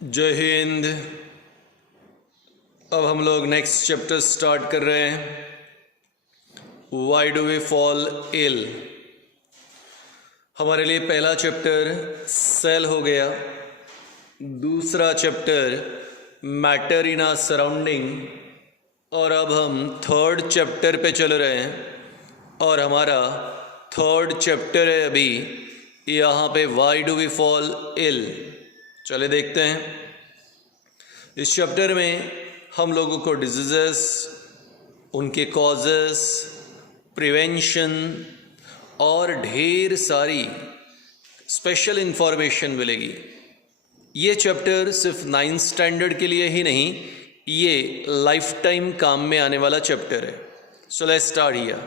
जय हिंद। अब हम लोग नेक्स्ट चैप्टर स्टार्ट कर रहे हैं। Why do we fall ill. हमारे लिए पहला चैप्टर सेल हो गया, दूसरा chapter matter in our surrounding, और अब हम थर्ड चैप्टर पे चल रहे हैं और हमारा थर्ड चैप्टर है अभी यहाँ पे why do we fall ill. चले देखते हैं। इस चैप्टर में हम लोगों को डिजीजेस, उनके कॉजेस, प्रिवेंशन और ढेर सारी स्पेशल इंफॉर्मेशन मिलेगी। ये चैप्टर सिर्फ 9th स्टैंडर्ड के लिए ही नहीं, ये लाइफ टाइम काम में आने वाला चैप्टर है। So let's start here.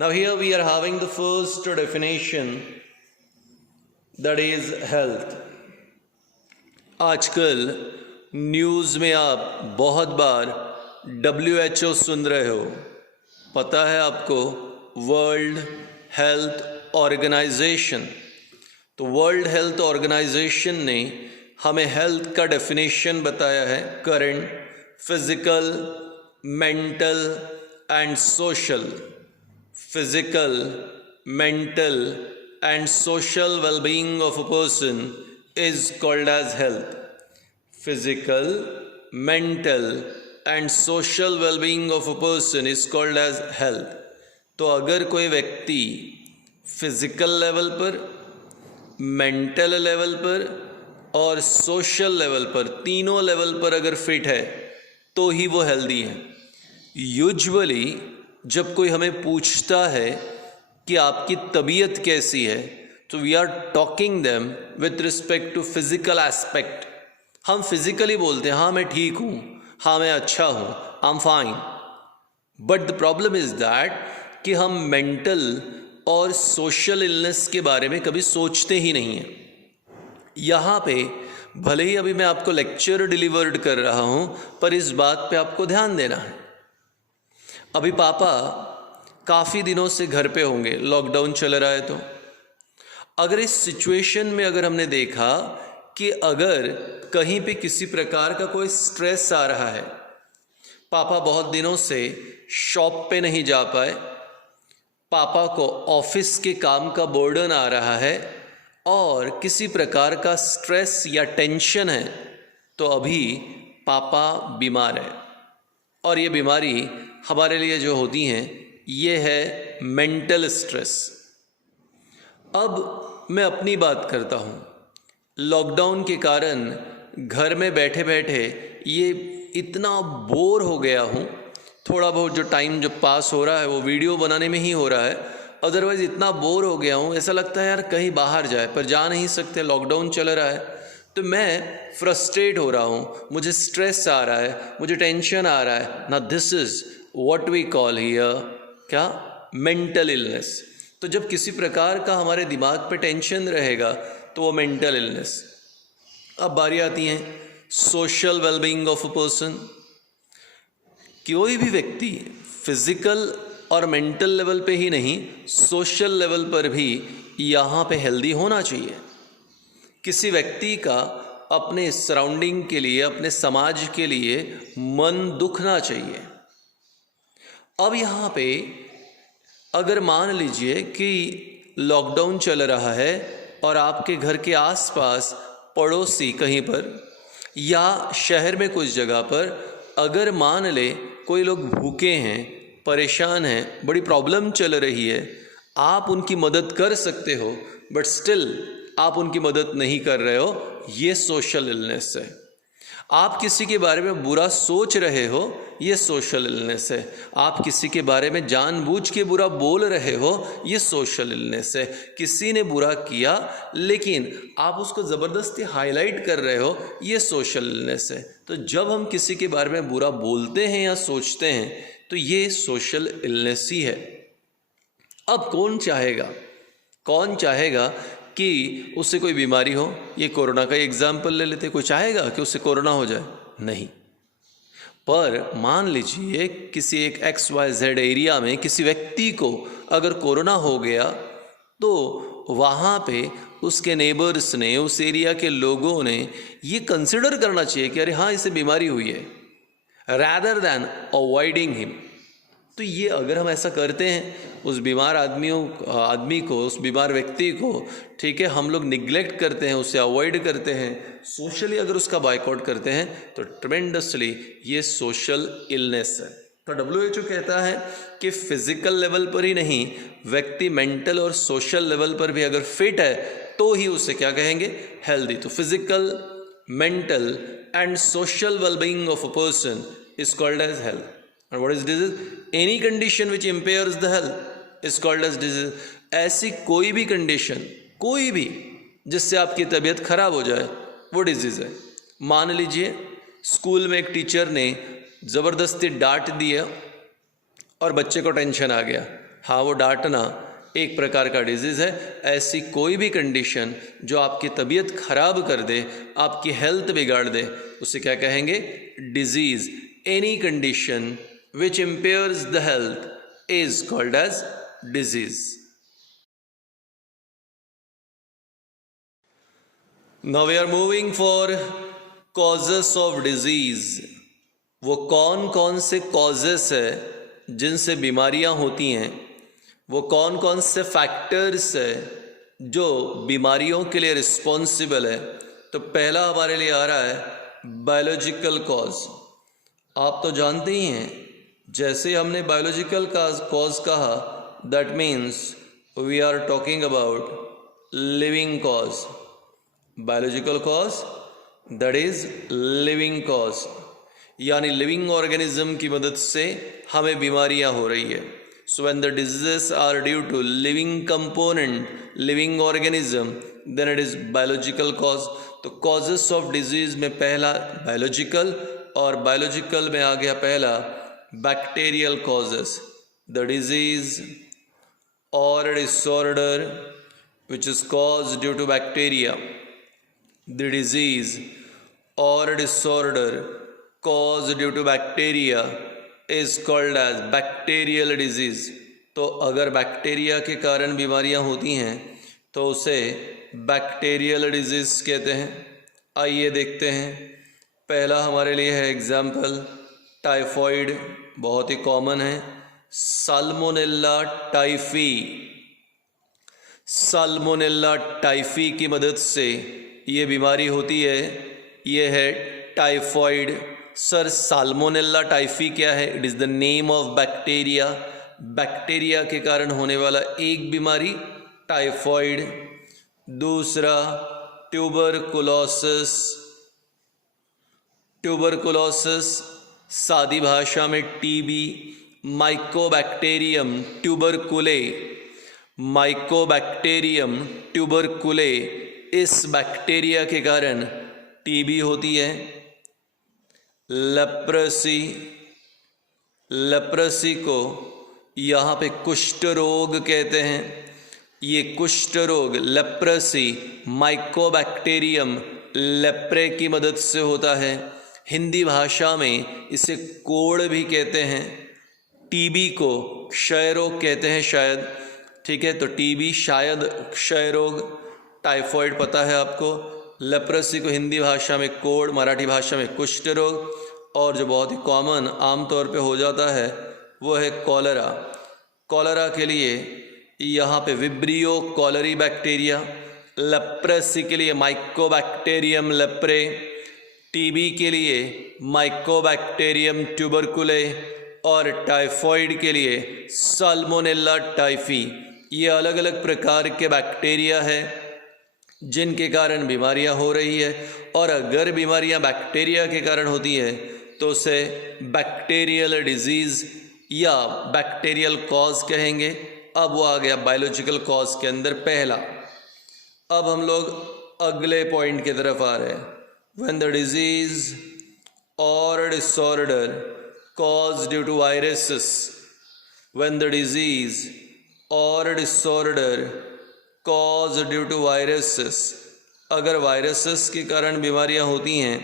Now here we are having the first definition, that is health. आजकल न्यूज़ में आप बहुत बार WHO सुन रहे हो। पता है आपको, वर्ल्ड हेल्थ ऑर्गेनाइजेशन। तो वर्ल्ड हेल्थ ऑर्गेनाइजेशन ने हमें हेल्थ का डेफिनेशन बताया है, current, physical, mental and social. Physical, mental and social wellbeing of a person is called as health. Physical, mental and social well-being of a person is called as health. तो अगर कोई व्यक्ति physical level पर, mental level पर और social level पर, तीनों level पर अगर फिट है तो ही वो हेल्दी है। यूजुअली जब कोई हमें पूछता है कि आपकी तबीयत कैसी है, तो we are talking them with respect to physical aspect. हम फिजिकली बोलते हैं, हाँ मैं ठीक हूँ, हाँ मैं अच्छा हूँ, I am fine. But the problem is that कि हम मेंटल और सोशल इलनेस के बारे में कभी सोचते ही नहीं हैं। यहाँ पे भले ही अभी मैं आपको लेक्चर डिलीवर्ड कर रहा हूँ, पर इस बात पे आपको ध्यान देना है। अभी पापा काफ़ी दिनों से घर पे होंगे, लॉकडाउन चल रहा है। तो अगर इस सिचुएशन में अगर हमने देखा कि अगर कहीं पे किसी प्रकार का कोई स्ट्रेस आ रहा है, पापा बहुत दिनों से शॉप पे नहीं जा पाए, पापा को ऑफिस के काम का बर्डन आ रहा है और किसी प्रकार का स्ट्रेस या टेंशन है, तो अभी पापा बीमार है। और ये बीमारी हमारे लिए जो होती हैं, ये है मेंटल स्ट्रेस। अब मैं अपनी बात करता हूँ। लॉकडाउन के कारण घर में बैठे बैठे ये इतना बोर हो गया हूँ। थोड़ा बहुत जो टाइम जो पास हो रहा है वो वीडियो बनाने में ही हो रहा है, अदरवाइज़ इतना बोर हो गया हूँ, ऐसा लगता है यार कहीं बाहर जाए, पर जा नहीं सकते, लॉकडाउन चल रहा है। तो मैं फ्रस्ट्रेट हो रहा हूँ, मुझे स्ट्रेस आ रहा है, मुझे टेंशन आ रहा है ना। This is what we call here क्या, मेंटल इलनेस। तो जब किसी प्रकार का हमारे दिमाग पे टेंशन रहेगा तो वो मेंटल इलनेस। अब बारी आती है social wellbeing of a person. कोई भी व्यक्ति फिजिकल और मेंटल लेवल पे ही नहीं, सोशल लेवल पर भी यहाँ पे हेल्दी होना चाहिए। किसी व्यक्ति का अपने सराउंडिंग के लिए, अपने समाज के लिए मन दुखना चाहिए। अब यहाँ पे अगर मान लीजिए कि लॉकडाउन चल रहा है और आपके घर के आसपास पड़ोसी कहीं पर या शहर में कुछ जगह पर अगर मान ले कोई लोग भूखे हैं, परेशान हैं, बड़ी प्रॉब्लम चल रही है, आप उनकी मदद कर सकते हो, बट स्टिल आप उनकी मदद नहीं कर रहे हो, ये सोशल इलनेस है। आप किसी के बारे में बुरा सोच रहे हो, ये सोशल इलनेस है। आप किसी के बारे में जानबूझ के बुरा बोल रहे हो, ये सोशल इलनेस है। किसी ने बुरा किया लेकिन आप उसको ज़बरदस्ती हाईलाइट कर रहे हो, ये सोशल इलनेस है। तो जब हम किसी के बारे में बुरा बोलते हैं या सोचते हैं तो ये सोशल इलनेस ही है। अब कौन चाहेगा कि उससे कोई बीमारी हो। ये कोरोना का एग्जाम्पल ले लेते, कोई चाहेगा कि उससे कोरोना हो जाए? नहीं। पर मान लीजिए किसी एक XYZ एरिया में किसी व्यक्ति को अगर कोरोना हो गया, तो वहाँ पे उसके नेबर्स ने, उस एरिया के लोगों ने ये कंसिडर करना चाहिए कि अरे हाँ इसे बीमारी हुई है, रैदर दैन अवॉइडिंग हिम। तो ये अगर हम ऐसा करते हैं उस बीमार आदमी को, उस बीमार व्यक्ति को, ठीक है, हम लोग निग्लेक्ट करते हैं, उसे अवॉइड करते हैं, सोशली अगर उसका बायकॉट करते हैं तो ट्रेमेंडसली ये सोशल इलनेस है। तो WHO कहता है कि फिजिकल लेवल पर ही नहीं, व्यक्ति मेंटल और सोशल लेवल पर भी अगर फिट है तो ही उसे क्या कहेंगे, हेल्दी। तो physical, mental and social wellbeing of a person is called as health. And what is disease? Any condition which impairs the health is called as disease. ऐसी कोई भी कंडीशन, कोई भी जिससे आपकी तबीयत खराब हो जाए वो डिजीज़ है। मान लीजिए स्कूल में एक टीचर ने ज़बरदस्ती डांट दिया और बच्चे को टेंशन आ गया, हाँ वो डांटना एक प्रकार का डिजीज़ है। ऐसी कोई भी कंडीशन जो आपकी तबीयत खराब कर दे, आपकी हेल्थ बिगाड़ दे, उसे क्या कहेंगे, disease. Any condition which impairs the health is called as disease. Now we are moving for causes of disease. वो कौन कौन से causes है जिनसे बीमारियां होती हैं, वो कौन कौन से फैक्टर्स है जो बीमारियों के लिए रिस्पॉन्सिबल है। तो पहला हमारे लिए आ रहा है बायोलॉजिकल कॉज। आप तो जानते ही हैं, जैसे हमने बायोलॉजिकल कॉज कहा, that means we are talking about living cause. Biological cause that is living cause, यानी लिविंग ऑर्गेनिज्म की मदद से हमें बीमारियां हो रही है। So when the diseases are due to living component, living organism, then it is biological cause. तो कॉजेस ऑफ डिजीज में पहला बायोलॉजिकल, और बायोलॉजिकल में आ गया पहला बैक्टीरियल कॉजेस। द डिजीज और disorder which is caused due to bacteria, the disease और disorder caused due to bacteria is called as bacterial disease. तो अगर बैक्टीरिया के कारण बीमारियां होती हैं तो उसे बैक्टीरियल डिजीज कहते हैं। आइए देखते हैं, पहला हमारे लिए है एग्जाम्पल टाइफॉइड, बहुत ही कॉमन है। साल्मोनेला टाइफी, साल्मोनेला टाइफी की मदद से ये बीमारी होती है, ये है टाइफॉइड। सर साल्मोनेला टाइफी क्या है? It is the name of bacteria, bacteria के कारण होने वाला एक बीमारी टाइफॉइड। दूसरा ट्यूबरकुलोसिस, ट्यूबरकुलोसिस सादी भाषा में टीबी। माइकोबैक्टीरियम ट्यूबरकुले, माइकोबैक्टीरियम ट्यूबरकुले, इस बैक्टीरिया के कारण टीबी होती है। लेप्रेसी, लेप्रेसी को यहाँ पे कुष्ठ रोग कहते हैं। ये कुष्ठ रोग लेप्रेसी माइकोबैक्टीरियम लेप्रे की मदद से होता है। हिंदी भाषा में इसे कोढ़ भी कहते हैं। टीबी को क्षय रोग कहते हैं शायद, ठीक है। तो टीबी शायद क्षय रोग, टाइफॉइड पता है आपको, लेप्रेसी को हिंदी भाषा में कोढ़, मराठी भाषा में कुष्ठ रोग, और जो बहुत ही कॉमन आम तौर पे हो जाता है वो है कॉलरा। कॉलरा के लिए यहाँ पे विब्रियो कॉलरी बैक्टीरिया, लेप्रेसी के लिए माइकोबैक्टीरियम लेप्रे, टीबी के लिए माइकोबैक्टीरियम ट्यूबरकुले, और टाइफॉइड के लिए साल्मोनेला टाइफी। ये अलग अलग प्रकार के बैक्टीरिया है जिनके कारण बीमारियां हो रही है। और अगर बीमारियां बैक्टीरिया के कारण होती है तो उसे बैक्टीरियल डिजीज़ या बैक्टीरियल कॉज कहेंगे। अब वो आ गया बायोलॉजिकल कॉज के अंदर पहला। अब हम लोग अगले पॉइंट की तरफ आ रहे हैं। व्हेन द डिजीज़ और disorder caused due to viruses, when the disease or disorder caused due to viruses, अगर वायरसेस के कारण बीमारियां होती हैं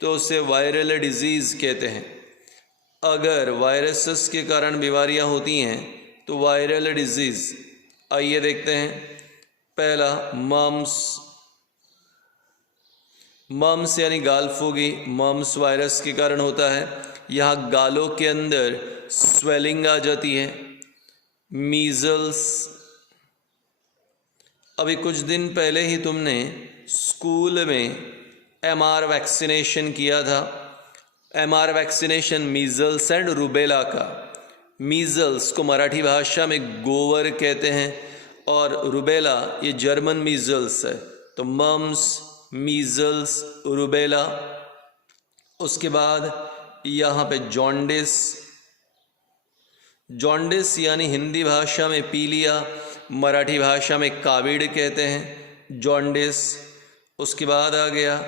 तो उसे वायरल डिजीज़ कहते हैं। अगर वायरसेस के कारण बीमारियां होती हैं तो वायरल डिजीज़। आइए देखते हैं, पहला मम्स, मम्स यानी गालफूगी, मम्स वायरस के कारण होता है। यहाँ गालों के अंदर स्वेलिंग आ जाती है। मीजल्स, अभी कुछ दिन पहले ही तुमने स्कूल में MR वैक्सीनेशन किया था। MR vaccination measles and rubella का। मीजल्स को मराठी भाषा में गोवर कहते हैं और रूबेला ये जर्मन मीजल्स है। तो मम्स, मीजल्स, रूबेला। उसके बाद यहाँ पे जॉन्डिस, जॉन्डिस यानी हिंदी भाषा में पीलिया, मराठी भाषा में कावीड़ कहते हैं, जॉन्डिस। उसके बाद आ गया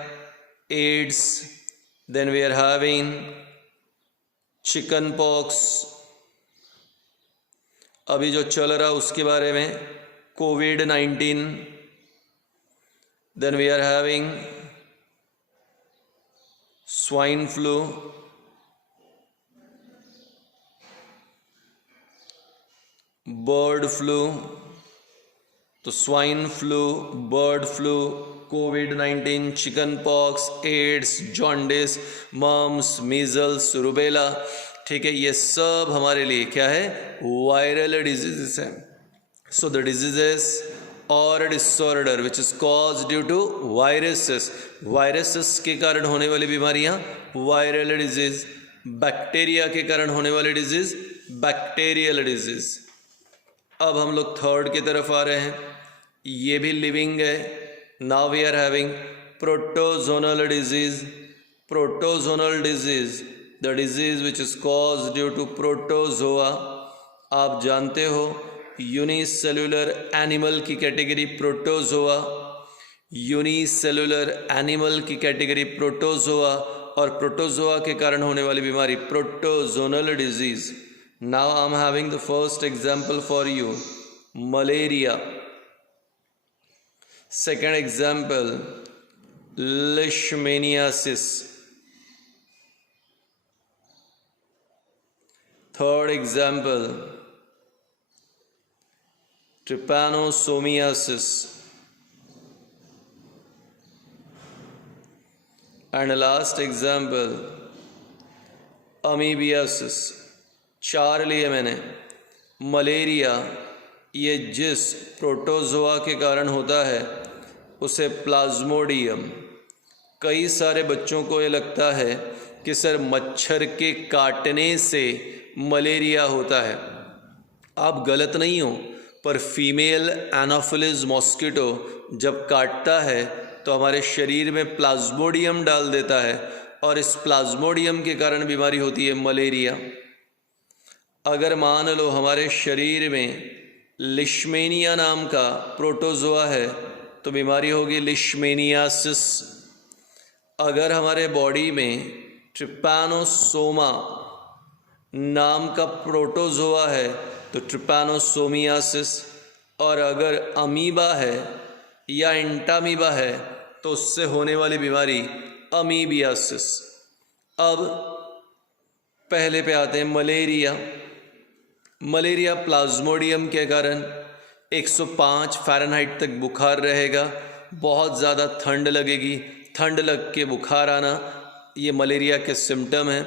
AIDS, then we are having chicken pox, अभी जो चल रहा उसके बारे में कोविड-19, then we are having swine flu, bird flu. तो स्वाइन फ्लू, बर्ड फ्लू, कोविड-19, chicken pox, AIDS, jaundice, mumps, measles, rubella, ठीक है, ये सब हमारे लिए क्या है, वायरल डिजीजेस हैं। सो द डिजीजेस और disorder which is cause due to viruses, viruses के कारण होने वाली बीमारियां वायरल डिजीज, बैक्टीरिया के कारण होने वाले डिजीज बैक्टीरियल डिजीज। अब हम लोग थर्ड की तरफ आ रहे हैं, ये भी लिविंग है। Now we are having protozoal disease, protozoal disease, the disease which is cause due to protozoa. आप जानते हो यूनिसेलुलर एनिमल की कैटेगरी प्रोटोजोआ, यूनिसेलुलर एनिमल की कैटेगरी प्रोटोजोआ, और प्रोटोजोआ के कारण होने वाली बीमारी protozoal disease. Now I am having the first example for you, malaria. Second example leishmaniasis. Third example trypanosomiasis, and last example amoebiasis। चार लिए मैंने। मलेरिया ये जिस प्रोटोजोआ के कारण होता है उसे प्लाज्मोडियम। कई सारे बच्चों को ये लगता है कि सर मच्छर के काटने से मलेरिया होता है। आप गलत नहीं हो, पर फीमेल एनाफिलिस मॉस्किटो जब काटता है तो हमारे शरीर में प्लाज्मोडियम डाल देता है और इस प्लाज्मोडियम के कारण बीमारी होती है मलेरिया। अगर मान लो हमारे शरीर में लिशमेनिया नाम का प्रोटोजोआ है तो बीमारी होगी लिशमेनियासिस। अगर हमारे बॉडी में ट्रिपैनोसोमा नाम का प्रोटोजोआ है तो ट्रिपैनोसोमियासिस, और अगर अमीबा है या एंटामीबा है तो उससे होने वाली बीमारी अमीबियासिस। अब पहले पे आते हैं मलेरिया। मलेरिया प्लाज्मोडियम के कारण 105 फ़ारेनहाइट तक बुखार रहेगा, बहुत ज़्यादा ठंड लगेगी, ठंड लग के बुखार आना, ये मलेरिया के सिम्टम हैं।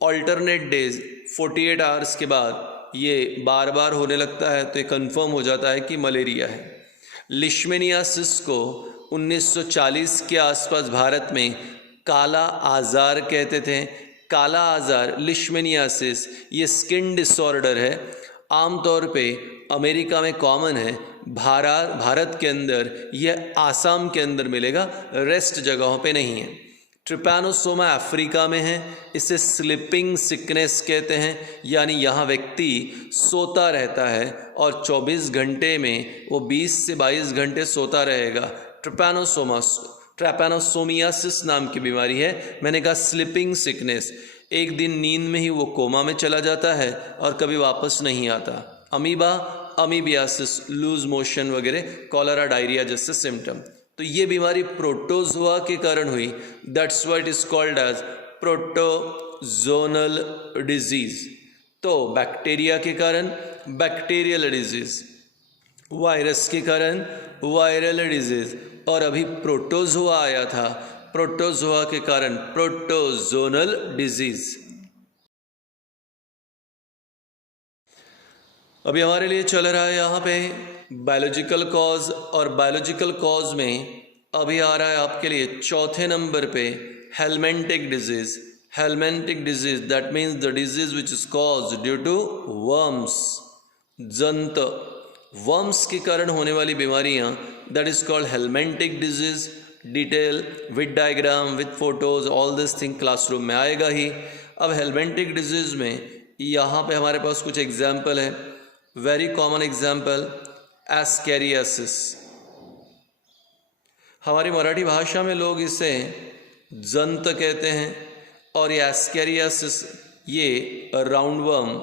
ऑल्टरनेट डेज 48 आवर्स के बाद ये बार बार होने लगता है तो ये कंफर्म हो जाता है कि मलेरिया है। लिशमेनियासिस को 1940 के आसपास भारत में काला आज़ार कहते थे। काला आज़ार, लिशमेनियासिस, ये स्किन डिसऑर्डर है। आमतौर पे अमेरिका में कॉमन है, भारत के अंदर यह आसाम के अंदर मिलेगा, रेस्ट जगहों पे नहीं है। ट्रिपैनोसोमा अफ्रीका में है, इसे स्लीपिंग सिकनेस कहते हैं, यानी यहाँ व्यक्ति सोता रहता है और 24 घंटे में वो 20 से 22 घंटे सोता रहेगा। ट्रैपैनोसोमियासिस नाम की बीमारी है। मैंने कहा स्लीपिंग सिकनेस, एक दिन नींद में ही वो कोमा में चला जाता है और कभी वापस नहीं आता। अमीबा, अमीबियासिस, लूज मोशन वगैरह, कॉलरा, डायरिया जैसे सिम्टम। तो ये बीमारी प्रोटोजोआ के कारण हुई, that's why it is called as protozoal disease. तो बैक्टीरिया के कारण बैक्टीरियल डिजीज, वायरस के कारण वायरल डिजीज। और अभी प्रोटोजोआ आया था, प्रोटोजोआ के कारण प्रोटोजोनल डिजीज। अभी हमारे लिए चल रहा है यहाँ पे बायोलॉजिकल कॉज, और बायोलॉजिकल कॉज में अभी आ रहा है आपके लिए चौथे नंबर पे helminthic disease. Helminthic disease that means the disease which is caused due to worms, जंत, वर्म्स के कारण होने वाली बीमारियां, that is called helminthic disease. Detail with diagram with photos all this thing classroom में आएगा ही। अब हेलमेंटिक डिजीज में यहाँ पे हमारे पास कुछ एग्जाम्पल है। Very common example ascariasis. हमारी मराठी भाषा में लोग इसे जंत कहते हैं, और ये एस्केरियासिस ये राउंडवर्म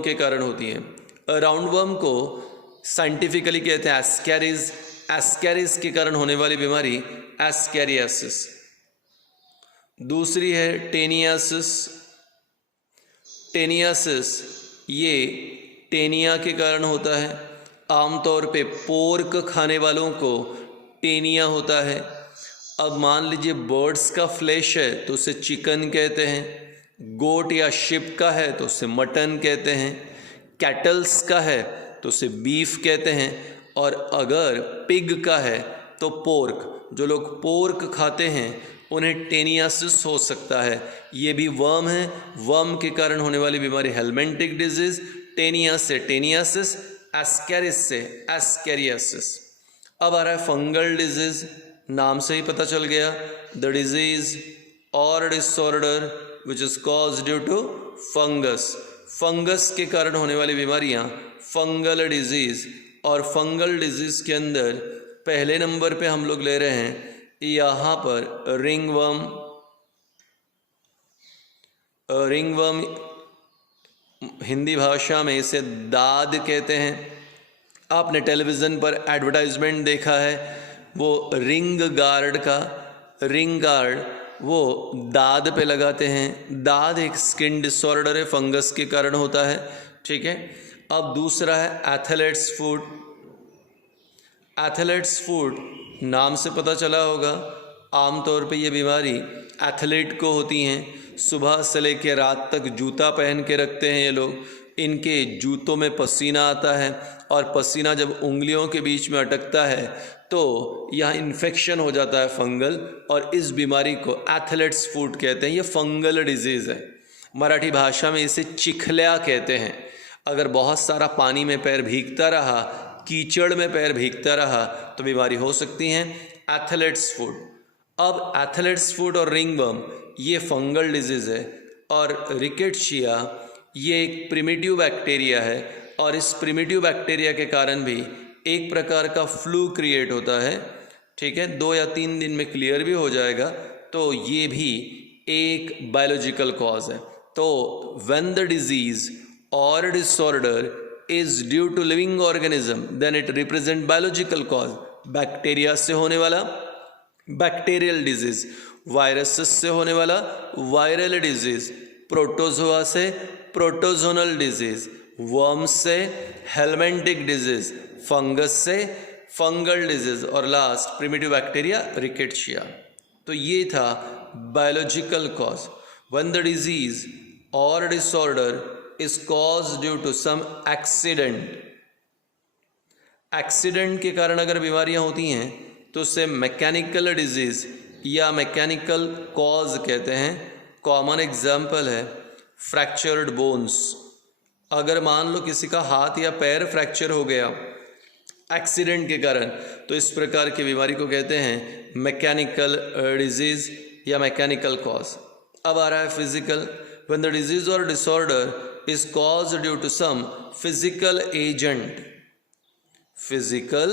के कारण होती है। राउंडवर्म को साइंटिफिकली कहते हैं एस्केरिस। एस्केरिस के कारण होने वाली बीमारी एस्केरियासिस। दूसरी है टेनियासिस। टेनियासिस ये टेनिया के कारण होता है। आमतौर पे पोर्क खाने वालों को टेनिया होता है। अब मान लीजिए बर्ड्स का फ्लैश है तो उसे चिकन कहते हैं, गोट या शिप का है तो उसे मटन कहते हैं, कैटल्स का है तो उसे बीफ कहते हैं, और अगर पिग का है तो पोर्क। जो लोग पोर्क खाते हैं उन्हें टेनियासिस हो सकता है। ये भी वर्म है, वर्म के कारण होने वाली बीमारी हेलमेंटिक डिजीज। टेनिया से टेनियासिस, एस्केरिस से एस्केरियासिस। अब आ रहा है फंगल डिजीज। नाम से ही पता चल गया, द डिजीज और disorder which is caused due to fungus. Fungus के कारण होने वाली बीमारियां फंगल डिजीज। और फंगल डिजीज के अंदर पहले नंबर पे हम लोग ले रहे हैं यहाँ पर रिंगवर्म। रिंगवर्म हिंदी भाषा में इसे दाद कहते हैं। आपने टेलीविज़न पर एडवर्टाइजमेंट देखा है वो रिंग गार्ड का। रिंग गार्ड वो दाद पे लगाते हैं। दाद एक स्किन डिसऑर्डर है, फंगस के कारण होता है। ठीक है। अब दूसरा है एथलेट्स फूट। एथलेट्स फूट नाम से पता चला होगा, आमतौर पे ये बीमारी एथलीट को होती हैं। सुबह से लेकर रात तक जूता पहन के रखते हैं ये लोग। इनके जूतों में पसीना आता है, और पसीना जब उंगलियों के बीच में अटकता है तो यहाँ इन्फेक्शन हो जाता है फंगल, और इस बीमारी को एथलेट्स फूट कहते हैं। ये फंगल डिजीज़ है। मराठी भाषा में इसे चिखल्या कहते हैं। अगर बहुत सारा पानी में पैर भीगता रहा, कीचड़ में पैर भीगता रहा तो बीमारी हो सकती है एथलेट्स फूट। अब एथलेट्स फूट और रिंगवर्म ये फंगल डिजीज़ है, और रिकेट्शिया ये एक प्रिमिटिव बैक्टीरिया है, और इस प्रिमिटिव बैक्टीरिया के कारण भी एक प्रकार का फ्लू क्रिएट होता है। ठीक है, 2 या 3 दिन में क्लियर भी हो जाएगा। तो ये भी एक बायोलॉजिकल कॉज है। तो व्हेन द डिजीज और disorder is due to living organism then it represent biological cause। Bacteria से होने वाला बैक्टीरियल डिजीज, वायरसेस से होने वाला वायरल डिजीज, प्रोटोजोआ से प्रोटोजोनल डिजीज, वर्म से हेलमेंटिक डिजीज, फंगस से फंगल डिजीज, और लास्ट प्रिमिटिव बैक्टीरिया रिकेट्शिया। तो ये था biological cause. When the disease और disorder is caused due to some accident। Accident के कारण अगर बीमारियां होती हैं तो उसे मैकेनिकल डिजीज या मैकेनिकल कॉज कहते हैं। कॉमन एग्जाम्पल है फ्रैक्चर्ड बोन्स। अगर मान लो किसी का हाथ या पैर फ्रैक्चर हो गया एक्सीडेंट के कारण, तो इस प्रकार की बीमारी को कहते हैं मैकेनिकल डिजीज या मैकेनिकल कॉज। अब आ रहा है फिजिकल। व्हेन द डिजीज और disorder is caused due to some physical agent। Physical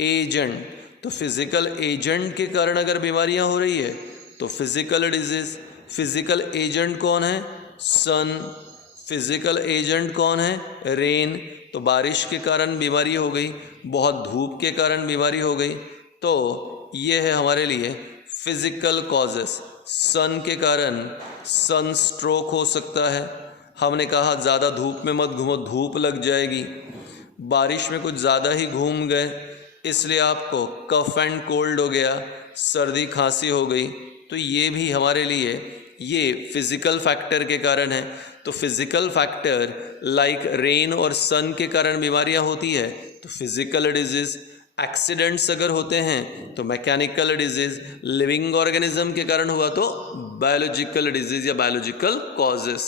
agent, तो फिजिकल एजेंट के कारण अगर बीमारियां हो रही है तो फिजिकल डिजीज। फिजिकल एजेंट कौन है? सन। फिजिकल एजेंट कौन है? रेन। तो बारिश के कारण बीमारी हो गई, बहुत धूप के कारण बीमारी हो गई। तो ये है हमारे लिए फिजिकल कॉजेस। सन के कारण सन स्ट्रोक हो सकता है। हमने कहा ज़्यादा धूप में मत घूमो, धूप लग जाएगी। बारिश में कुछ ज़्यादा ही घूम गए, इसलिए आपको कफ एंड कोल्ड हो गया, सर्दी खांसी हो गई, तो ये भी हमारे लिए ये फिजिकल फैक्टर के कारण है। तो फिजिकल फैक्टर लाइक रेन और सन के कारण बीमारियां होती है, तो फिजिकल डिजीज। एक्सीडेंट्स अगर होते हैं तो मैकेनिकल डिजीज। लिविंग ऑर्गेनिज्म के कारण हुआ तो बायोलॉजिकल डिजीज या बायोलॉजिकल कॉजेस।